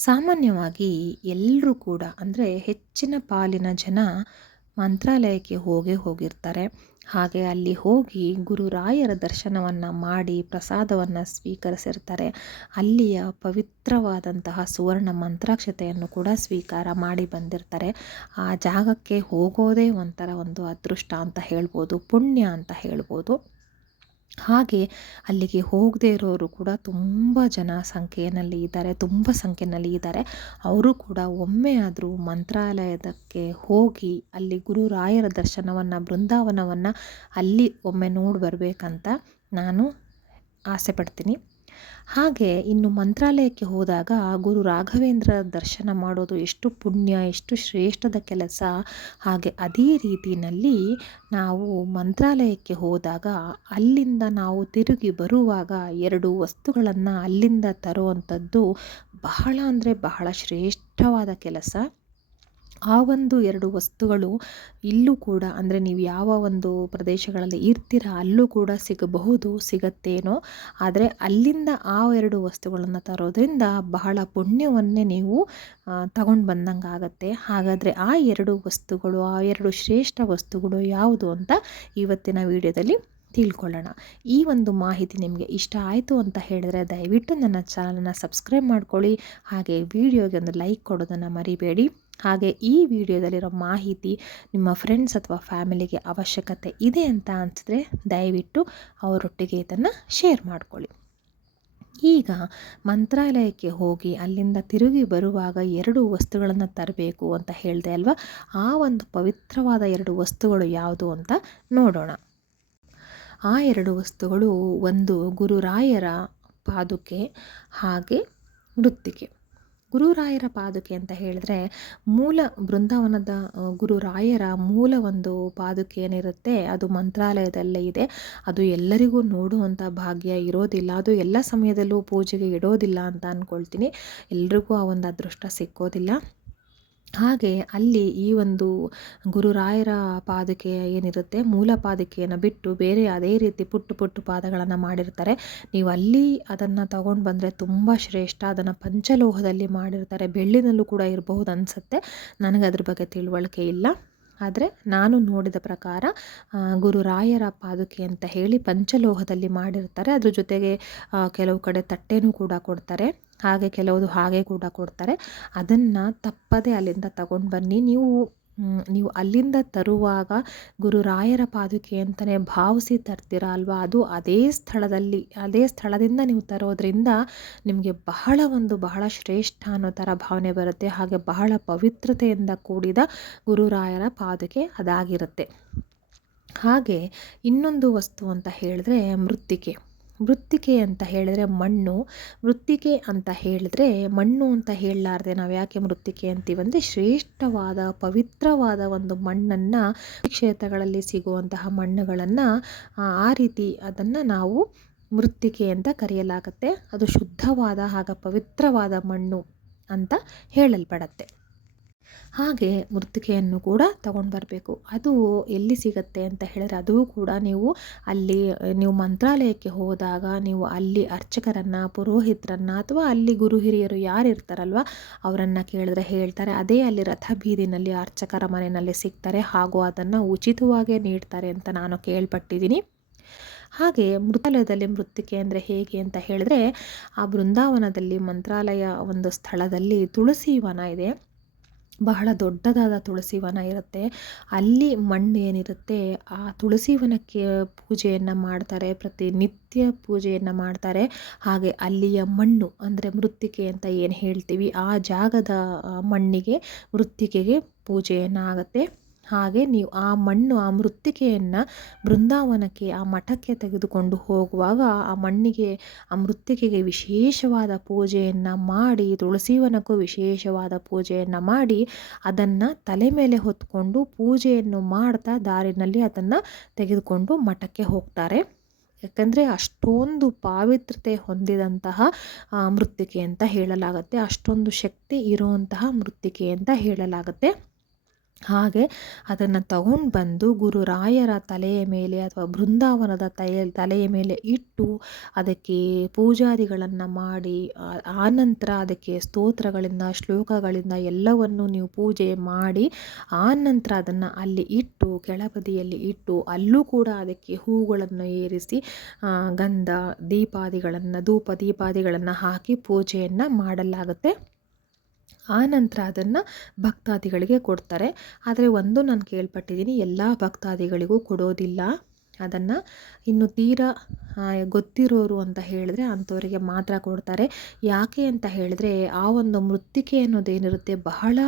ಸಾಮಾನ್ಯವಾಗಿ ಎಲ್ಲರೂ ಕೂಡ ಅಂದರೆ ಹೆಚ್ಚಿನ ಪಾಲಿನ ಜನ ಮಂತ್ರಾಲಯಕ್ಕೆ ಹೋಗಿರ್ತಾರೆ. ಹಾಗೆ ಅಲ್ಲಿ ಹೋಗಿ ಗುರುರಾಯರ ದರ್ಶನವನ್ನು ಮಾಡಿ ಪ್ರಸಾದವನ್ನು ಸ್ವೀಕರಿಸಿರ್ತಾರೆ. ಅಲ್ಲಿಯ ಪವಿತ್ರವಾದಂತಹ ಸುವರ್ಣ ಮಂತ್ರಾಕ್ಷತೆಯನ್ನು ಕೂಡ ಸ್ವೀಕಾರ ಮಾಡಿ ಬಂದಿರ್ತಾರೆ. ಆ ಜಾಗಕ್ಕೆ ಹೋಗೋದೇ ಒಂಥರ ಒಂದು ಅದೃಷ್ಟ ಅಂತ ಹೇಳ್ಬೋದು, ಪುಣ್ಯ ಅಂತ ಹೇಳ್ಬೋದು. ಹಾಗೆ ಅಲ್ಲಿಗೆ ಹೋಗದೇ ಇರೋರು ಕೂಡ ತುಂಬ ಸಂಖ್ಯೆಯಲ್ಲಿ ಇದ್ದಾರೆ. ಅವರು ಕೂಡ ಒಮ್ಮೆ ಆದರೂ ಮಂತ್ರಾಲಯದಕ್ಕೆ ಹೋಗಿ ಅಲ್ಲಿ ಗುರುರಾಯರ ದರ್ಶನವನ್ನು, ಬೃಂದಾವನವನ್ನು ಅಲ್ಲಿ ಒಮ್ಮೆ ನೋಡಿ ಬರಬೇಕಂತ ನಾನು ಆಸೆ ಪಡ್ತೀನಿ. ಹಾಗೆ ಇನ್ನು ಮಂತ್ರಾಲಯಕ್ಕೆ ಹೋದಾಗ ಗುರು ರಾಘವೇಂದ್ರ ದರ್ಶನ ಮಾಡೋದು ಎಷ್ಟು ಪುಣ್ಯ, ಎಷ್ಟು ಶ್ರೇಷ್ಠದ ಕೆಲಸ. ಹಾಗೆ ಅದೇ ರೀತಿಯಲ್ಲಿ ನಾವು ಮಂತ್ರಾಲಯಕ್ಕೆ ಹೋದಾಗ ಅಲ್ಲಿಂದ ನಾವು ತಿರುಗಿ ಬರುವಾಗ 2 ವಸ್ತುಗಳನ್ನು ಅಲ್ಲಿಂದ ತರುವಂಥದ್ದು ಬಹಳ ಅಂದರೆ ಬಹಳ ಶ್ರೇಷ್ಠವಾದ ಕೆಲಸ. ಆ ಒಂದು 2 ವಸ್ತುಗಳು ಇಲ್ಲೂ ಕೂಡ ಅಂದರೆ ನೀವು ಯಾವ ಒಂದು ಪ್ರದೇಶಗಳಲ್ಲಿ ಇರ್ತೀರ ಅಲ್ಲೂ ಕೂಡ ಸಿಗತ್ತೇನೋ, ಆದರೆ ಅಲ್ಲಿಂದ ಆ 2 ವಸ್ತುಗಳನ್ನು ತರೋದ್ರಿಂದ ಬಹಳ ಪುಣ್ಯವನ್ನೇ ನೀವು ತಗೊಂಡು ಬಂದಂಗೆ ಆಗುತ್ತೆ. ಹಾಗಾದರೆ ಆ 2 ವಸ್ತುಗಳು, ಆ 2 ಶ್ರೇಷ್ಠ ವಸ್ತುಗಳು ಯಾವುದು ಅಂತ ಇವತ್ತಿನ ವಿಡಿಯೋದಲ್ಲಿ ತಿಳ್ಕೊಳ್ಳೋಣ. ಈ ಒಂದು ಮಾಹಿತಿ ನಿಮಗೆ ಇಷ್ಟ ಆಯಿತು ಅಂತ ಹೇಳಿದ್ರೆ ದಯವಿಟ್ಟು ನನ್ನ ಚಾನಲನ್ನು ಸಬ್ಸ್ಕ್ರೈಬ್ ಮಾಡ್ಕೊಳ್ಳಿ. ಹಾಗೆ ವಿಡಿಯೋಗೆ ಒಂದು ಲೈಕ್ ಕೊಡೋದನ್ನು ಮರಿಬೇಡಿ. ಹಾಗೆ ಈ ವಿಡಿಯೋದಲ್ಲಿರೋ ಮಾಹಿತಿ ನಿಮ್ಮ ಫ್ರೆಂಡ್ಸ್ ಅಥವಾ ಫ್ಯಾಮಿಲಿಗೆ ಅವಶ್ಯಕತೆ ಇದೆ ಅಂತ ಅನಿಸಿದ್ರೆ ದಯವಿಟ್ಟು ಅವರೊಟ್ಟಿಗೆ ಇದನ್ನು ಶೇರ್ ಮಾಡ್ಕೊಳ್ಳಿ. ಈಗ ಮಂತ್ರಾಲಯಕ್ಕೆ ಹೋಗಿ ಅಲ್ಲಿಂದ ತಿರುಗಿ ಬರುವಾಗ 2 ವಸ್ತುಗಳನ್ನು ತರಬೇಕು ಅಂತ ಹೇಳಿದೆ ಅಲ್ವಾ. ಆ ಒಂದು ಪವಿತ್ರವಾದ 2 ವಸ್ತುಗಳು ಯಾವುದು ಅಂತ ನೋಡೋಣ. ಆ 2 ವಸ್ತುಗಳು, ಒಂದು ಗುರುರಾಯರ ಪಾದುಕೆ, ಹಾಗೆ ಮೃತ್ತಿಕೆ. ಗುರುರಾಯರ ಪಾದುಕೆ ಅಂತ ಹೇಳಿದ್ರೆ ಮೂಲ ಬೃಂದಾವನದ ಗುರುರಾಯರ ಮೂಲ ಒಂದು ಪಾದುಕೆ ಏನಿರುತ್ತೆ ಅದು ಮಂತ್ರಾಲಯದಲ್ಲೇ ಇದೆ. ಅದು ಎಲ್ಲರಿಗೂ ನೋಡುವಂಥ ಭಾಗ್ಯ ಇರೋದಿಲ್ಲ, ಅದು ಎಲ್ಲ ಸಮಯದಲ್ಲೂ ಪೂಜೆಗೆ ಇಡೋದಿಲ್ಲ ಅಂತ ಅಂದ್ಕೊಳ್ತೀನಿ. ಎಲ್ರಿಗೂ ಆ ಒಂದು ಅದೃಷ್ಟ ಸಿಕ್ಕೋದಿಲ್ಲ. ಹಾಗೆ ಅಲ್ಲಿ ಈ ಒಂದು ಗುರುರಾಯರ ಪಾದುಕೆ ಏನಿರುತ್ತೆ, ಮೂಲ ಪಾದುಕೆಯನ್ನು ಬಿಟ್ಟು ಬೇರೆ ಅದೇ ರೀತಿ ಪುಟ್ಟು ಪಾದಗಳನ್ನು ಮಾಡಿರ್ತಾರೆ. ನೀವು ಅಲ್ಲಿ ಅದನ್ನು ತಗೊಂಡು ಬಂದರೆ ತುಂಬ ಶ್ರೇಷ್ಠ. ಅದನ್ನು ಪಂಚಲೋಹದಲ್ಲಿ ಮಾಡಿರ್ತಾರೆ, ಬೆಳ್ಳಿನಲ್ಲೂ ಕೂಡ ಇರಬಹುದು ಅನಿಸುತ್ತೆ, ನನಗೆ ಅದ್ರ ಬಗ್ಗೆ ತಿಳುವಳಿಕೆ ಇಲ್ಲ. ಆದರೆ ನಾನು ನೋಡಿದ ಪ್ರಕಾರ ಗುರುರಾಯರ ಪಾದುಕೆ ಅಂತ ಹೇಳಿ ಪಂಚಲೋಹದಲ್ಲಿ ಮಾಡಿರ್ತಾರೆ. ಅದ್ರ ಜೊತೆಗೆ ಕೆಲವು ಕಡೆ ತಟ್ಟೆನೂ ಕೂಡ ಕೊಡ್ತಾರೆ, ಹಾಗೆ ಕೆಲವುದು ಹಾಗೆ ಕೂಡ ಕೊಡ್ತಾರೆ. ಅದನ್ನು ತಪ್ಪದೆ ಅಲ್ಲಿಂದ ತಗೊಂಡು ಬನ್ನಿ. ನೀವು ಅಲ್ಲಿಂದ ತರುವಾಗ ಗುರುರಾಯರ ಪಾದುಕೆ ಅಂತಲೇ ಭಾವಿಸಿ ತರ್ತೀರ ಅಲ್ವಾ, ಅದು ಅದೇ ಸ್ಥಳದಿಂದ ನೀವು ತರೋದ್ರಿಂದ ನಿಮಗೆ ಬಹಳ ಶ್ರೇಷ್ಠ ಅನ್ನೋ ಥರ ಭಾವನೆ ಬರುತ್ತೆ. ಹಾಗೆ ಬಹಳ ಪವಿತ್ರತೆಯಿಂದ ಕೂಡಿದ ಗುರುರಾಯರ ಪಾದುಕೆ ಅದಾಗಿರುತ್ತೆ. ಹಾಗೆ ಇನ್ನೊಂದು ವಸ್ತು ಅಂತ ಹೇಳಿದ್ರೆ ಮೃತ್ತಿಕೆ ಅಂತ ಹೇಳಿದ್ರೆ ಮಣ್ಣು. ಮೃತ್ತಿಕೆ ಅಂತ ಹೇಳಿದ್ರೆ ಮಣ್ಣು ಅಂತ ಹೇಳಲಾರ್ದೆ ನಾವು ಯಾಕೆ ಮೃತ್ತಿಕೆ ಅಂತೀವಂದರೆ, ಶ್ರೇಷ್ಠವಾದ ಪವಿತ್ರವಾದ ಒಂದು ಮಣ್ಣನ್ನು, ಕ್ಷೇತ್ರಗಳಲ್ಲಿ ಸಿಗುವಂತಹ ಮಣ್ಣುಗಳನ್ನು ಆ ರೀತಿ ಅದನ್ನು ನಾವು ಮೃತ್ತಿಕೆ ಅಂತ ಕರೆಯಲಾಗುತ್ತೆ. ಅದು ಶುದ್ಧವಾದ ಹಾಗೂ ಪವಿತ್ರವಾದ ಮಣ್ಣು ಅಂತ ಹೇಳಲ್ಪಡತ್ತೆ. ಹಾಗೆ ಮೃತ್ತಿಕೆಯನ್ನು ಕೂಡ ತಗೊಂಡು ಬರಬೇಕು. ಅದು ಎಲ್ಲಿ ಸಿಗುತ್ತೆ ಅಂತ ಹೇಳಿದ್ರೆ ಅದು ಕೂಡ ನೀವು ಮಂತ್ರಾಲಯಕ್ಕೆ ಹೋದಾಗ ನೀವು ಅಲ್ಲಿ ಅರ್ಚಕರನ್ನು, ಪುರೋಹಿತರನ್ನು ಅಥವಾ ಅಲ್ಲಿ ಗುರು ಹಿರಿಯರು ಯಾರು ಇರ್ತಾರಲ್ವ ಅವರನ್ನು ಕೇಳಿದ್ರೆ ಹೇಳ್ತಾರೆ. ಅದೇ ಅಲ್ಲಿ ರಥ ಬೀದಿನಲ್ಲಿ ಅರ್ಚಕರ ಮನೆಯಲ್ಲಿ ಸಿಗ್ತಾರೆ, ಹಾಗೂ ಅದನ್ನು ಉಚಿತವಾಗೇ ನೀಡ್ತಾರೆ ಅಂತ ನಾನು ಕೇಳ್ಪಟ್ಟಿದ್ದೀನಿ. ಹಾಗೆ ಮಂತ್ರಾಲಯದಲ್ಲಿ ಮೃತ್ತಿಕೆ ಅಂದರೆ ಹೇಗೆ ಅಂತ ಹೇಳಿದ್ರೆ, ಆ ಬೃಂದಾವನದಲ್ಲಿ ಮಂತ್ರಾಲಯ ಒಂದು ಸ್ಥಳದಲ್ಲಿ ತುಳಸಿ ವನ ಇದೆ. ಬಹಳ ದೊಡ್ಡದಾದ ತುಳಸಿ ವನ ಇರುತ್ತೆ. ಅಲ್ಲಿ ಮಣ್ಣು ಏನಿರುತ್ತೆ ಆ ತುಳಸಿ ವನಕ್ಕೆ ಪೂಜೆಯನ್ನು ಮಾಡ್ತಾರೆ, ಪ್ರತಿನಿತ್ಯ ಪೂಜೆಯನ್ನು ಮಾಡ್ತಾರೆ. ಹಾಗೆ ಅಲ್ಲಿಯ ಮಣ್ಣು ಅಂದರೆ ಮೃತ್ತಿಕೆ ಅಂತ ಏನು ಹೇಳ್ತೀವಿ, ಆ ಜಾಗದ ಮಣ್ಣಿಗೆ, ಮೃತ್ತಿಕೆಗೆ ಪೂಜೆಯನ್ನು ಆಗುತ್ತೆ. ಹಾಗೆ ನೀವು ಆ ಮಣ್ಣು, ಆ ಮೃತ್ತಿಕೆಯನ್ನು ಬೃಂದಾವನಕ್ಕೆ, ಆ ಮಠಕ್ಕೆ ತೆಗೆದುಕೊಂಡು ಹೋಗುವಾಗ ಆ ಮಣ್ಣಿಗೆ, ಆ ಮೃತ್ತಿಕೆಗೆ ವಿಶೇಷವಾದ ಪೂಜೆಯನ್ನು ಮಾಡಿ, ತುಳಸಿವನಕ್ಕೂ ವಿಶೇಷವಾದ ಪೂಜೆಯನ್ನು ಮಾಡಿ ಅದನ್ನು ತಲೆ ಮೇಲೆ ಹೊತ್ಕೊಂಡು ಪೂಜೆಯನ್ನು ಮಾಡ್ತಾ ದಾರಿನಲ್ಲಿ ಅದನ್ನು ತೆಗೆದುಕೊಂಡು ಮಠಕ್ಕೆ ಹೋಗ್ತಾರೆ. ಯಾಕಂದರೆ ಅಷ್ಟೊಂದು ಪಾವಿತ್ರತೆ ಹೊಂದಿದಂತಹ ಮೃತ್ತಿಕೆ ಅಂತ ಹೇಳಲಾಗುತ್ತೆ, ಅಷ್ಟೊಂದು ಶಕ್ತಿ ಇರುವಂತಹ ಮೃತ್ತಿಕೆ ಅಂತ ಹೇಳಲಾಗುತ್ತೆ. ಹಾಗೆ ಅದನ್ನು ತಗೊಂಡು ಬಂದು ಗುರುರಾಯರ ತಲೆಯ ಮೇಲೆ ಅಥವಾ ಬೃಂದಾವನದ ತಲೆಯ ಮೇಲೆ ಇಟ್ಟು ಅದಕ್ಕೆ ಪೂಜಾದಿಗಳನ್ನು ಮಾಡಿ ಆನಂತರ ಅದಕ್ಕೆ ಸ್ತೋತ್ರಗಳಿಂದ ಶ್ಲೋಕಗಳಿಂದ ಎಲ್ಲವನ್ನು ನೀವು ಪೂಜೆ ಮಾಡಿ ಆನಂತರ ಅದನ್ನು ಅಲ್ಲಿ ಇಟ್ಟು ಕೆಳಬದಿಯಲ್ಲಿ ಇಟ್ಟು ಅಲ್ಲೂ ಕೂಡ ಅದಕ್ಕೆ ಹೂಗಳನ್ನು ಏರಿಸಿ ಗಂಧ ಧೂಪ ದೀಪಾದಿಗಳನ್ನು ಹಾಕಿ ಪೂಜೆಯನ್ನು ಮಾಡಲಾಗುತ್ತೆ. ಆ ನಂತರ ಅದನ್ನು ಭಕ್ತಾದಿಗಳಿಗೆ ಕೊಡ್ತಾರೆ. ಆದರೆ ಒಂದು ನಾನು ಕೇಳ್ಪಟ್ಟಿದ್ದೀನಿ, ಎಲ್ಲ ಭಕ್ತಾದಿಗಳಿಗೂ ಕೊಡೋದಿಲ್ಲ. ಅದನ್ನು ಇನ್ನು ತೀರಾ ಗೊತ್ತಿರೋರು ಅಂತ ಹೇಳಿದ್ರೆ ಅಂಥವರಿಗೆ ಮಾತ್ರ ಕೊಡ್ತಾರೆ. ಯಾಕೆ ಅಂತ ಹೇಳಿದ್ರೆ ಆ ಒಂದು ಮೃತ್ತಿಕೆ ಅನ್ನೋದೇನಿರುತ್ತೆ ಬಹಳ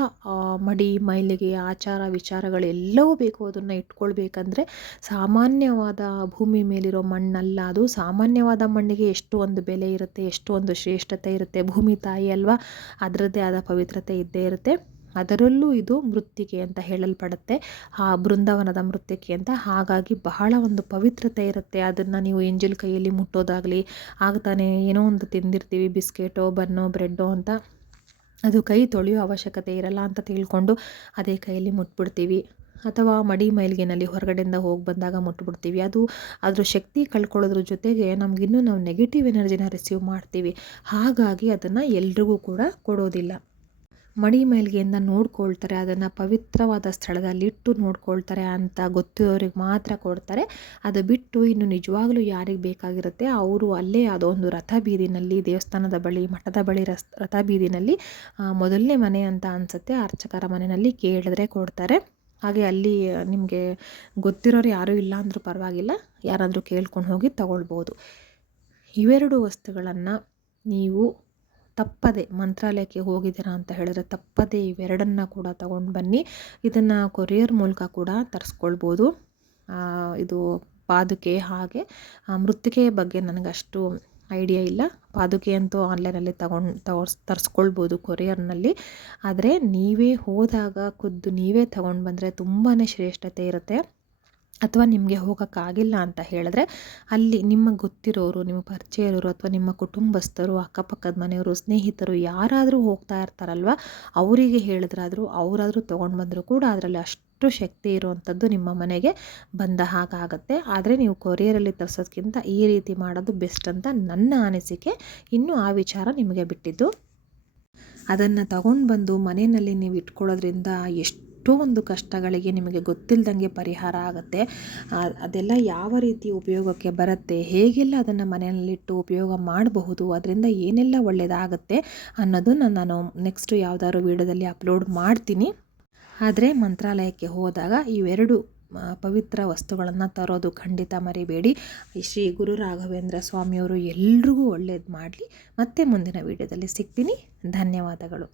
ಮಡಿ ಮೈಲಿಗೆ ಆಚಾರ ವಿಚಾರಗಳೆಲ್ಲವೂ ಬೇಕು. ಅದನ್ನು ಇಟ್ಕೊಳ್ಬೇಕಂದ್ರೆ ಸಾಮಾನ್ಯವಾದ ಭೂಮಿ ಮೇಲಿರೋ ಮಣ್ಣಲ್ಲ ಅದು. ಸಾಮಾನ್ಯವಾದ ಮಣ್ಣಿಗೆ ಎಷ್ಟು ಒಂದು ಬೆಲೆ ಇರುತ್ತೆ, ಎಷ್ಟು ಒಂದು ಶ್ರೇಷ್ಠತೆ ಇರುತ್ತೆ. ಭೂಮಿ ತಾಯಿ ಅಲ್ವಾ, ಅದರದ್ದೇ ಆದ ಪವಿತ್ರತೆ ಇದ್ದೇ ಇರುತ್ತೆ. ಅದರಲ್ಲೂ ಇದು ಮೃತ್ತಿಕೆ ಅಂತ ಹೇಳಲ್ಪಡುತ್ತೆ, ಆ ಬೃಂದಾವನದ ಮೃತ್ತಿಕೆ ಅಂತ. ಹಾಗಾಗಿ ಬಹಳ ಒಂದು ಪವಿತ್ರತೆ ಇರುತ್ತೆ. ಅದನ್ನು ನೀವು ಎಂಜಲ್ ಕೈಯಲ್ಲಿ ಮುಟ್ಟೋದಾಗಲಿ, ಆಗ್ತಾನೆ ಏನೋ ಒಂದು ತಿಂದಿರ್ತೀವಿ, ಬಿಸ್ಕೆಟೋ ಬನ್ನೋ ಬ್ರೆಡ್ಡೋ ಅಂತ, ಅದು ಕೈ ತೊಳೆಯೋ ಅವಶ್ಯಕತೆ ಇರಲ್ಲ ಅಂತ ತಿಳ್ಕೊಂಡು ಅದೇ ಕೈಯಲ್ಲಿ ಮುಟ್ಬಿಡ್ತೀವಿ. ಅಥವಾ ಮಡಿ ಮೈಲಿಗೆನಲ್ಲಿ ಹೊರಗಡೆಯಿಂದ ಹೋಗಿ ಬಂದಾಗ ಮುಟ್ಬಿಡ್ತೀವಿ. ಅದು ಅದ್ರ ಶಕ್ತಿ ಕಳ್ಕೊಳ್ಳೋದ್ರ ಜೊತೆಗೆ ನಮಗಿನ್ನೂ ನಾವು ನೆಗೆಟಿವ್ ಎನರ್ಜಿನ ರಿಸೀವ್ ಮಾಡ್ತೀವಿ. ಹಾಗಾಗಿ ಅದನ್ನು ಎಲ್ರಿಗೂ ಕೂಡ ಕೊಡೋದಿಲ್ಲ. ಮಡಿ ಮೈಲಿಗೆಯಿಂದ ನೋಡ್ಕೊಳ್ತಾರೆ, ಅದನ್ನು ಪವಿತ್ರವಾದ ಸ್ಥಳದಲ್ಲಿಟ್ಟು ನೋಡ್ಕೊಳ್ತಾರೆ ಅಂತ ಗೊತ್ತಿರೋರಿಗೆ ಮಾತ್ರ ಕೊಡ್ತಾರೆ. ಅದು ಬಿಟ್ಟು ಇನ್ನು ನಿಜವಾಗ್ಲೂ ಯಾರಿಗೆ ಬೇಕಾಗಿರುತ್ತೆ ಅವರು ಅಲ್ಲೇ ಅದೊಂದು ರಥ ಬೀದಿನಲ್ಲಿ, ದೇವಸ್ಥಾನದ ಬಳಿ, ಮಠದ ಬಳಿ ರಥ ಬೀದಿನಲ್ಲಿ ಮೊದಲನೇ ಮನೆ ಅಂತ ಅನಿಸುತ್ತೆ, ಅರ್ಚಕರ ಮನೆಯಲ್ಲಿ ಕೇಳಿದ್ರೆ ಕೊಡ್ತಾರೆ. ಹಾಗೆ ಅಲ್ಲಿ ನಿಮಗೆ ಗೊತ್ತಿರೋರು ಯಾರೂ ಇಲ್ಲ ಅಂದರೂ ಪರವಾಗಿಲ್ಲ, ಯಾರಾದರೂ ಕೇಳ್ಕೊಂಡು ಹೋಗಿ ತಗೊಳ್ಬೋದು. ಇವೆರಡು ವಸ್ತುಗಳನ್ನು ನೀವು ತಪ್ಪದೆ ಮಂತ್ರಾಲಯಕ್ಕೆ ಹೋಗಿದ್ದೀರಾ ಅಂತ ಹೇಳಿದ್ರೆ ತಪ್ಪದೆ ಇವೆರಡನ್ನು ಕೂಡ ತಗೊಂಡು ಬನ್ನಿ. ಇದನ್ನು ಕೊರಿಯರ್ ಮೂಲಕ ಕೂಡ ತರಿಸ್ಕೊಳ್ಬೋದು. ಇದು ಪಾದುಕೆ, ಹಾಗೆ ಮೃತ್ತಿಕೆಯ ಬಗ್ಗೆ ನನಗಷ್ಟು ಐಡಿಯಾ ಇಲ್ಲ. ಪಾದುಕೆ ಅಂತೂ ಆನ್ಲೈನಲ್ಲಿ ತರಿಸ್ಕೊಳ್ಬೋದು ಕೊರಿಯರ್ನಲ್ಲಿ. ಆದರೆ ನೀವೇ ಹೋದಾಗ ಖುದ್ದು ನೀವೇ ತಗೊಂಡು ಬಂದರೆ ತುಂಬಾ ಶ್ರೇಷ್ಠತೆ ಇರುತ್ತೆ. ಅಥವಾ ನಿಮಗೆ ಹೋಗೋಕ್ಕಾಗಿಲ್ಲ ಅಂತ ಹೇಳಿದ್ರೆ ಅಲ್ಲಿ ನಿಮಗೆ ಗೊತ್ತಿರೋರು, ನಿಮ್ಮ ಪರಿಚಯ ಇರೋರು ಅಥವಾ ನಿಮ್ಮ ಕುಟುಂಬಸ್ಥರು, ಅಕ್ಕಪಕ್ಕದ ಮನೆಯವರು, ಸ್ನೇಹಿತರು ಯಾರಾದರೂ ಹೋಗ್ತಾ ಇರ್ತಾರಲ್ವ, ಅವರಿಗೆ ಹೇಳಿದ್ರಾದರೂ ಅವರಾದರೂ ತೊಗೊಂಡು ಬಂದರೂ ಕೂಡ ಅದರಲ್ಲಿ ಅಷ್ಟು ಶಕ್ತಿ ಇರುವಂಥದ್ದು ನಿಮ್ಮ ಮನೆಗೆ ಬಂದ ಹಾಗಾಗುತ್ತೆ. ಆದರೆ ನೀವು ಕೊರಿಯರಲ್ಲಿ ತರಿಸೋದ್ಕಿಂತ ಈ ರೀತಿ ಮಾಡೋದು ಬೆಸ್ಟ್ ಅಂತ ನನ್ನ ಅನಿಸಿಕೆ. ಇನ್ನು ಆ ವಿಚಾರ ನಿಮಗೆ ಬಿಟ್ಟಿದ್ದು. ಅದನ್ನು ತಗೊಂಡು ಬಂದು ಮನೆಯಲ್ಲಿ ನೀವು ಇಟ್ಕೊಳ್ಳೋದ್ರಿಂದ ಎಷ್ಟೋ ಒಂದು ಕಷ್ಟಗಳಿಗೆ ನಿಮಗೆ ಗೊತ್ತಿಲ್ಲದಂಗೆ ಪರಿಹಾರ ಆಗುತ್ತೆ. ಅದೆಲ್ಲ ಯಾವ ರೀತಿ ಉಪಯೋಗಕ್ಕೆ ಬರುತ್ತೆ, ಹೇಗೆಲ್ಲ ಅದನ್ನು ಮನೆಯಲ್ಲಿಟ್ಟು ಉಪಯೋಗ ಮಾಡಬಹುದು, ಅದರಿಂದ ಏನೆಲ್ಲ ಒಳ್ಳೆಯದಾಗುತ್ತೆ ಅನ್ನೋದನ್ನು ನಾನು ನೆಕ್ಸ್ಟು ಯಾವುದಾದ್ರು ವೀಡಿಯೋದಲ್ಲಿ ಅಪ್ಲೋಡ್ ಮಾಡ್ತೀನಿ. ಆದರೆ ಮಂತ್ರಾಲಯಕ್ಕೆ ಹೋದಾಗ ಇವೆರಡು ಪವಿತ್ರ ವಸ್ತುಗಳನ್ನು ತರೋದು ಖಂಡಿತ ಮರಿಬೇಡಿ. ಶ್ರೀ ಗುರು ರಾಘವೇಂದ್ರ ಸ್ವಾಮಿಯವರು ಎಲ್ರಿಗೂ ಒಳ್ಳೇದು ಮಾಡಲಿ. ಮತ್ತೆ ಮುಂದಿನ ವೀಡಿಯೋದಲ್ಲಿ ಸಿಗ್ತೀನಿ. ಧನ್ಯವಾದಗಳು.